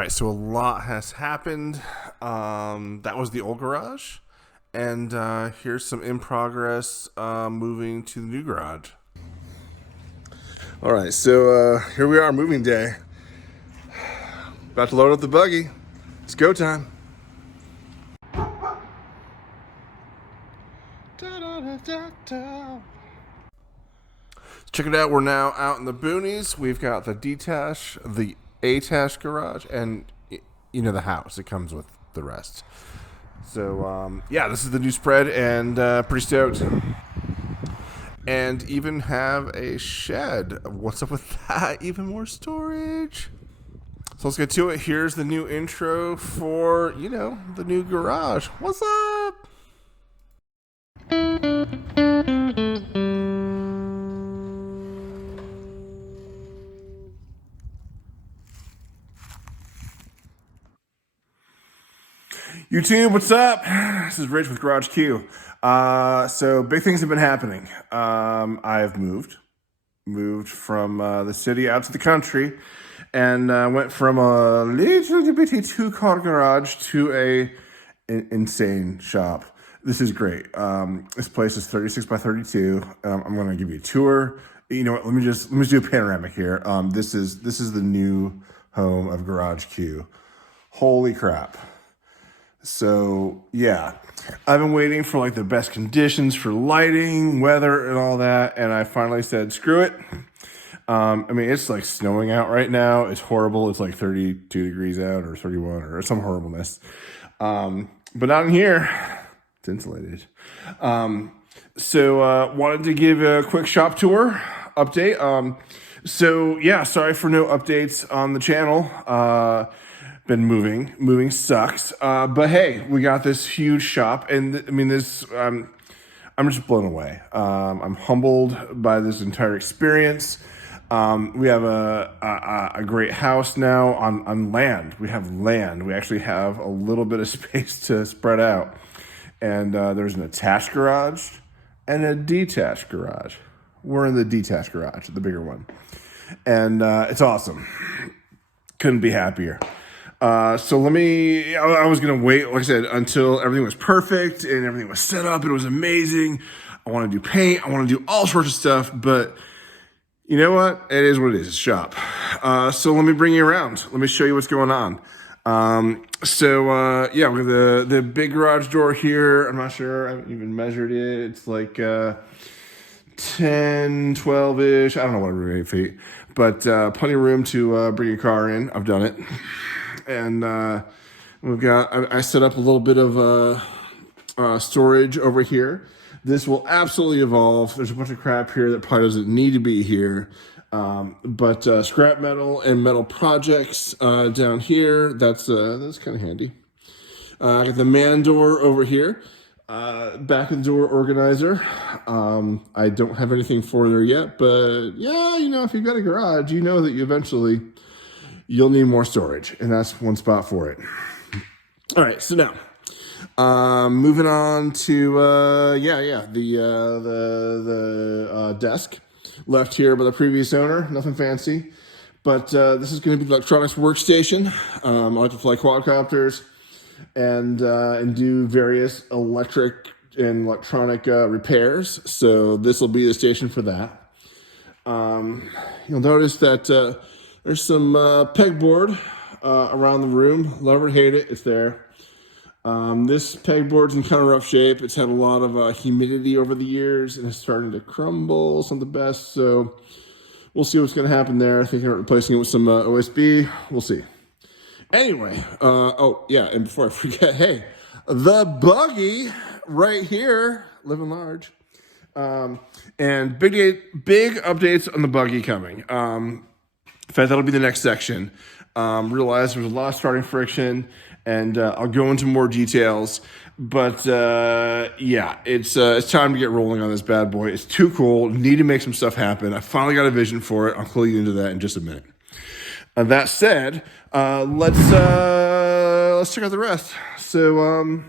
right, so a lot has happened. That was the old garage, and here's some in progress moving to the new garage. All right, so here we are, moving day. About to load up the buggy. It's go time. Check it out. We're now out in the boonies. We've got the detach, the attached garage, and the house. It comes with the rest. So yeah, this is the new spread, and pretty stoked. And even have a shed. What's up with that? Even more storage. So let's get to it. Here's the new intro for, the new garage. What's up? YouTube, what's up? This is Rich with Garage Q. So big things have been happening. I've moved from the city out to the country, and went from a little bitty 2-car garage to an insane shop. This is great. This place is 36 by 32. I'm going to give you a tour. You know what? Let me just do a panoramic here. This is the new home of Garage Q. Holy crap. So yeah, I've been waiting for like the best conditions for lighting, weather, and all that, and I finally said, screw it. It's like snowing out right now. It's horrible. It's like 32 degrees out, or 31, or some horribleness. But not in here. It's insulated. So wanted to give a quick shop tour update. So yeah, sorry for no updates on the channel. Been moving sucks, but hey, we got this huge shop, and I'm just blown away. I'm humbled by this entire experience. We have a great house now on land. We have land. We actually have a little bit of space to spread out, and there's an attached garage and a detached garage. We're in the detached garage, the bigger one, and it's awesome. Couldn't be happier. I was going to wait, like I said, until everything was perfect and everything was set up. It was amazing. I want to do paint. I want to do all sorts of stuff, but you know what? It is what it is. It's shop. So let me bring you around. Let me show you what's going on. Yeah, we have the big garage door here. I'm not sure. I haven't even measured it. It's like 10, 12-ish. I don't know what every 8 feet, but plenty of room to bring your car in. I've done it. And I set up a little bit of storage over here. This will absolutely evolve. There's a bunch of crap here that probably doesn't need to be here. But scrap metal and metal projects down here. That's kind of handy. I got the man door over here. Back of the door organizer. I don't have anything for there yet, but yeah, if you've got a garage, you know that you'll need more storage, and that's one spot for it. All right, so now, moving on to the desk left here by the previous owner. Nothing fancy, but this is going to be the electronics workstation. I like to fly quadcopters and do various electric and electronic repairs. So this will be the station for that. You'll notice that there's some pegboard around the room. Love it, hate it, it's there. This pegboard's in kind of rough shape. It's had a lot of humidity over the years, and it's starting to crumble. It's not the best, so we'll see what's going to happen there. I think I'm replacing it with some OSB. We'll see. Anyway, and before I forget, hey, the buggy right here, living large. And big updates on the buggy coming. In fact, that'll be the next section. Realize there's a lot of starting friction, and I'll go into more details. But it's time to get rolling on this bad boy. It's too cool. Need to make some stuff happen. I finally got a vision for it. I'll clue you into that in just a minute. That said, let's check out the rest. So,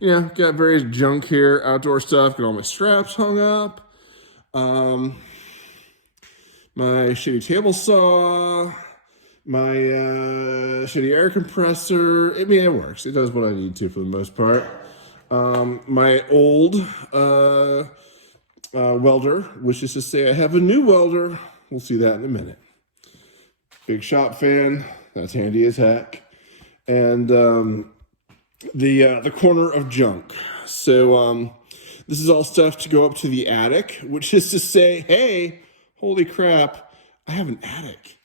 got various junk here, outdoor stuff. Got all my straps hung up. My shitty table saw, my shitty air compressor. I mean, it works. It does what I need to for the most part. My old welder, which is to say I have a new welder. We'll see that in a minute. Big shop fan. That's handy as heck. And the corner of junk. So this is all stuff to go up to the attic, which is to say, hey, holy crap, I have an attic.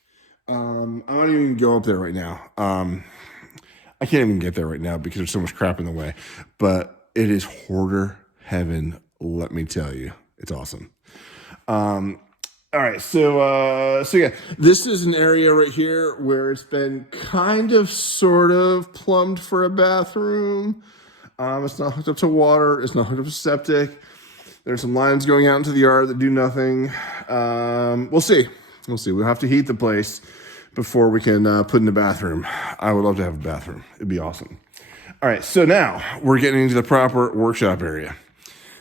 I don't even go up there right now. I can't even get there right now because there's so much crap in the way. But it is hoarder heaven, let me tell you. It's awesome. All right, so yeah, this is an area right here where it's been kind of, sort of plumbed for a bathroom. It's not hooked up to water. It's not hooked up to septic. There's some lines going out into the yard that do nothing. We'll see. We'll see. We'll have to heat the place before we can put in the bathroom. I would love to have a bathroom. It'd be awesome. All right, so now we're getting into the proper workshop area.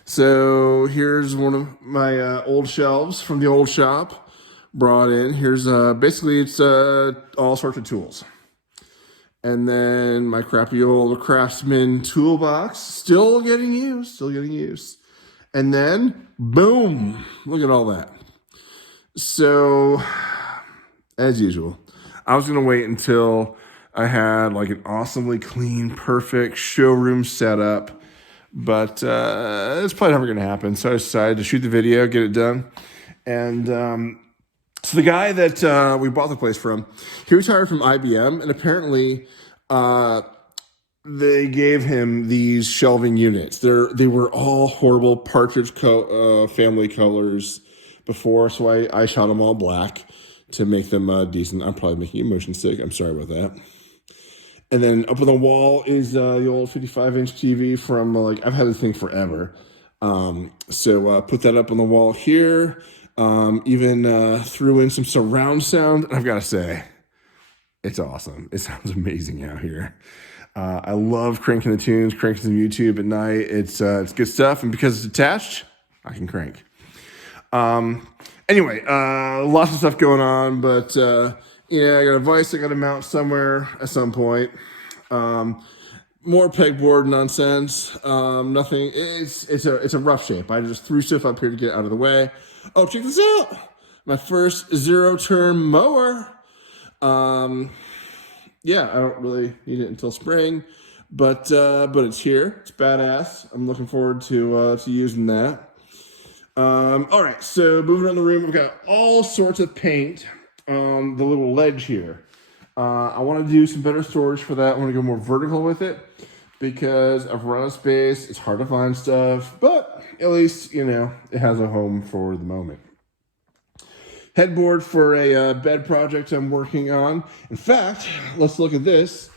So here's one of my old shelves from the old shop brought in. Here's basically it's all sorts of tools. And then my crappy old Craftsman toolbox, still getting used. And then, boom, look at all that. So, as usual, I was going to wait until I had like an awesomely clean, perfect showroom setup. But it's probably never going to happen. So I decided to shoot the video, get it done. And so the guy that we bought the place from, he retired from IBM. And apparently they gave him these shelving units. They were all horrible partridge family colors before. So I shot them all black to make them decent. I'm probably making you motion sick. I'm sorry about that. And then up on the wall is the old 55-inch TV from, I've had this thing forever. So put that up on the wall here. Even threw in some surround sound. And I've got to say, it's awesome. It sounds amazing out here. I love cranking the tunes, cranking some YouTube at night. It's good stuff. And because it's attached, I can crank. Anyway, lots of stuff going on, but... I got a vise I got to mount somewhere at some point. More pegboard nonsense. Nothing. It's a rough shape. I just threw stuff up here to get out of the way. Oh, check this out! My first zero-turn mower. Yeah, I don't really need it until spring, but it's here. It's badass. I'm looking forward to using that. All right, so moving around the room, we've got all sorts of paint on the little ledge here. I want to do some better storage for that. I want to go more vertical with it because I've run out of space. It's hard to find stuff, but at least, it has a home for the moment. Headboard for a bed project I'm working on. In fact, let's look at this.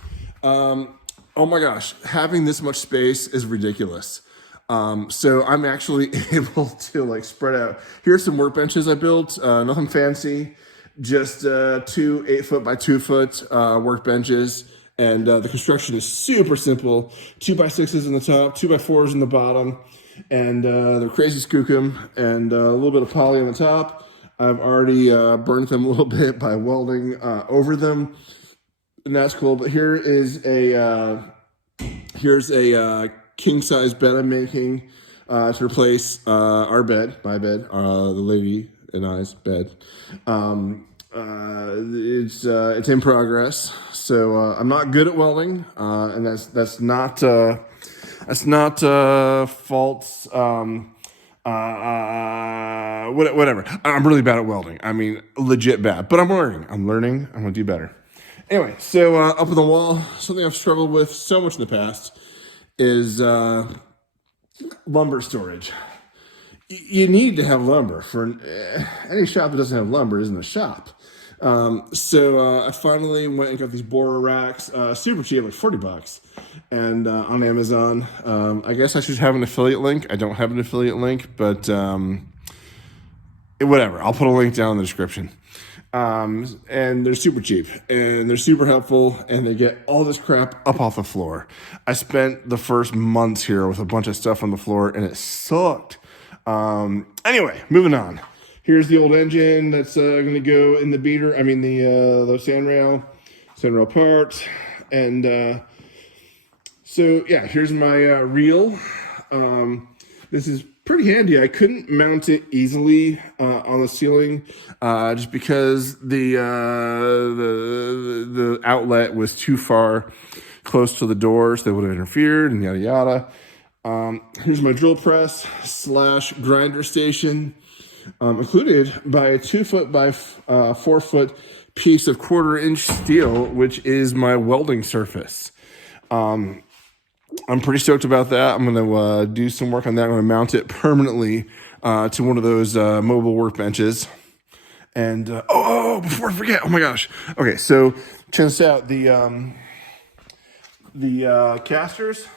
Oh my gosh, having this much space is ridiculous. So I'm actually able to spread out. Here's some workbenches I built, nothing fancy. Just 2 8-foot by 2-foot workbenches, and the construction is super simple. 2x6s in the top, 2x4s in the bottom, and they're crazy skookum, and a little bit of poly on the top. I've already burnt them a little bit by welding over them, and that's cool. But here's a king size bed I'm making to replace our bed, my bed, the lady and I's bed. It's in progress. So I'm not good at welding, and that's not false. Whatever. I'm really bad at welding. I mean, legit bad. But I'm learning. I'm gonna do better. Anyway, so up on the wall, something I've struggled with so much in the past is lumber storage. You need to have lumber. For any shop that doesn't have lumber isn't a shop. So I finally went and got these Bora racks, super cheap, like $40, and on Amazon. I guess I should have an affiliate link. I don't have an affiliate link, but whatever. I'll put a link down in the description. And they're super cheap, and they're super helpful, and they get all this crap up off the floor. I spent the first months here with a bunch of stuff on the floor, and it sucked. Anyway, moving on. Here's the old engine that's going to go in the beater. I mean the sandrail part. And so yeah, here's my reel. This is pretty handy. I couldn't mount it easily on the ceiling just because the outlet was too far close to the doors. They would have interfered and yada yada. Here's my drill press / grinder station, included by a 2 foot by 4 foot piece of 1/4 inch steel, which is my welding surface. I'm pretty stoked about that. I'm going to do some work on that. I'm going to mount it permanently to one of those mobile workbenches. And, before I forget, oh my gosh. Okay, so check this out. The casters,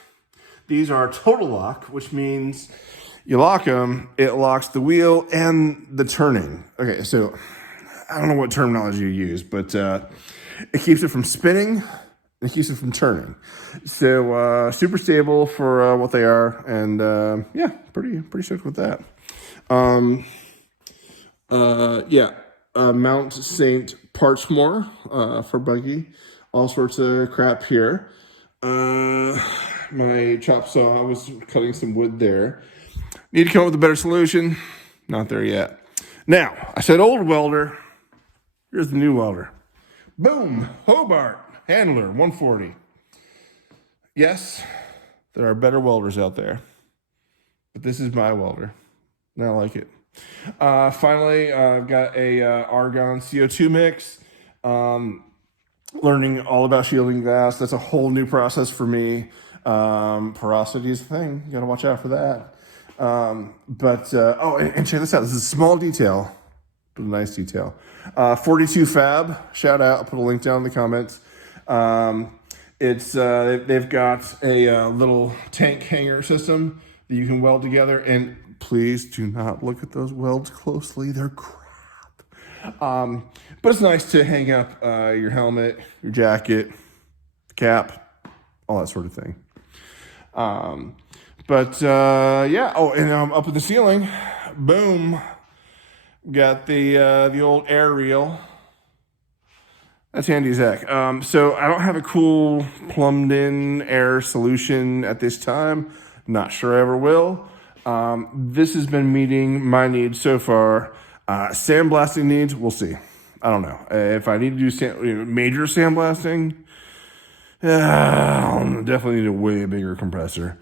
these are total lock, which means you lock them, it locks the wheel and the turning. Okay, so I don't know what terminology you use, but it keeps it from spinning. It keeps it from turning. So super stable for what they are, and yeah, pretty stoked with that. Mount St. Parchmore for buggy, all sorts of crap here. My chop saw was cutting some wood there. Need to come up with a better solution. Not there yet. Now, I said old welder. Here's the new welder. Boom, Hobart. Handler, 140. Yes, there are better welders out there, but this is my welder, and I like it. Finally, I've got a argon CO2 mix. Learning all about shielding gas. That's a whole new process for me. Porosity is a thing. You got to watch out for that. And check this out. This is a small detail, but a nice detail. 42 Fab, shout out. I'll put a link down in the comments. They've got a little tank hanger system that you can weld together, and please do not look at those welds closely. They're crap. But it's nice to hang up your helmet, your jacket, cap, all that sort of thing. Yeah. Oh, and up in the ceiling, boom, got the old air reel. That's handy as heck. So I don't have a cool plumbed in air solution at this time. Not sure I ever will. This has been meeting my needs so far. Sandblasting needs, we'll see. I don't know. If I need to do major sandblasting, I'll definitely need a way bigger compressor.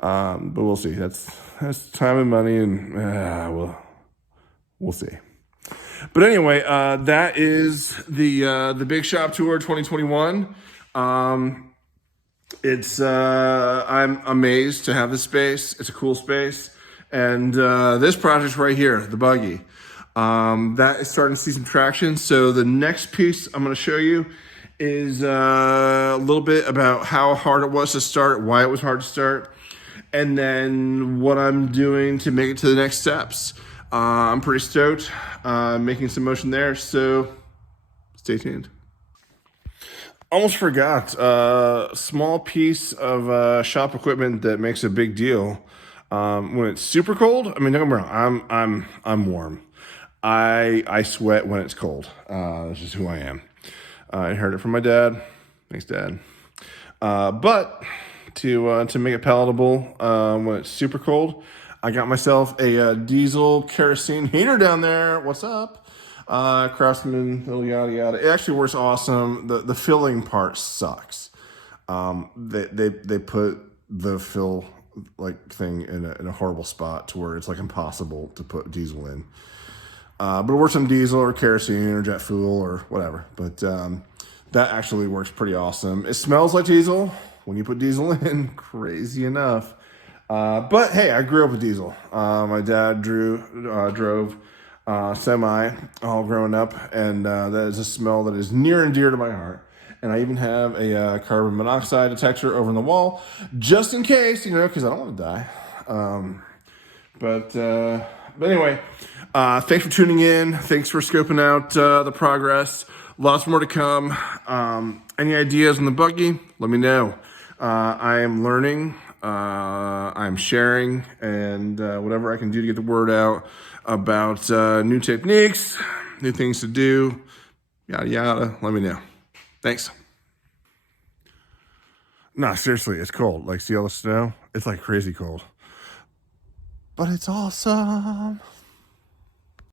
But we'll see. That's time and money, and we'll see. But anyway, that is the Big Shop Tour 2021. I'm amazed to have this space. It's a cool space. And this project right here, the buggy, that is starting to see some traction. So the next piece I'm going to show you is a little bit about how hard it was to start, why it was hard to start, and then what I'm doing to make it to the next steps. I'm pretty stoked, making some motion there, so stay tuned. Almost forgot, small piece of shop equipment that makes a big deal. When it's super cold, I mean, don't get me wrong, I'm warm. I sweat when it's cold. That's just who I am. I heard it from my dad. Thanks, Dad. But to make it palatable, when it's super cold, I got myself a diesel kerosene heater down there. What's up? Craftsman, little yada yada. It actually works awesome. The filling part sucks. They put the fill thing in a horrible spot to where it's impossible to put diesel in. But it works on diesel or kerosene or jet fuel or whatever. But that actually works pretty awesome. It smells like diesel when you put diesel in. Crazy enough. But hey, I grew up with diesel. My dad drove semi all growing up, and that is a smell that is near and dear to my heart. And I even have a carbon monoxide detector over in the wall, just in case, because I don't want to die. But anyway, thanks for tuning in. Thanks for scoping out the progress. Lots more to come. Any ideas on the buggy? Let me know. I am learning. I'm sharing, and whatever I can do to get the word out about new techniques, new things to do, yada yada, let me know. Thanks. No, seriously, it's cold. Like, see all the snow? It's like crazy cold. But it's awesome.